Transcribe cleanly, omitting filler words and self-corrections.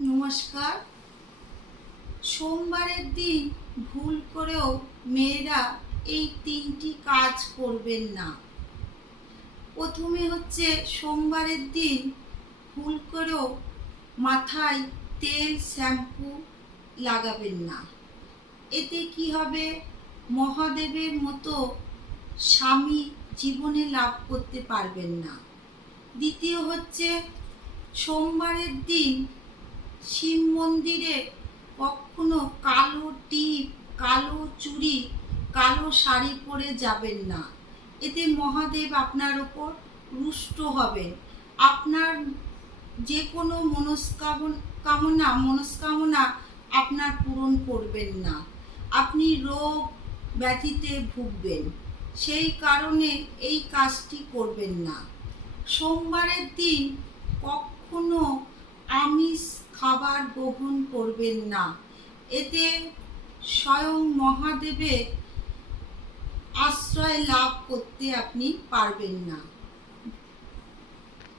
নমস্কার। সোমবারের দিন ভুল করেও মেয়েরা এই 3টি কাজ করবেন না। প্রথমে হচ্ছে সোমবারের দিন ভুল করেও মাথায় তেল শ্যাম্পু লাগাবেন না। এতে কি হবে, মহাদেবের মতো স্বামী জীবনে লাভ করতে পারবেন না। দ্বিতীয় হচ্ছে, সোমবারের দিন শিব মন্দিরে কখনো কালো টিপ, কালো চুড়ি, কালো শাড়ি পরে যাবেন না। এতে মহাদেব আপনার ওপর রুষ্ট হবেন। আপনার যে কোনো মনস্কামনা আপনার পূরণ করবেন না। আপনি রোগ ব্যাধিতে ভুগবেন। সেই কারণে এই কাজটি করবেন না। সোমবারের দিন কখনো আমিষ খাবার গ্রহণ করবেন না। এতে স্বয়ং মহাদেবের আশ্রয় লাভ করতে আপনি পারবেন না।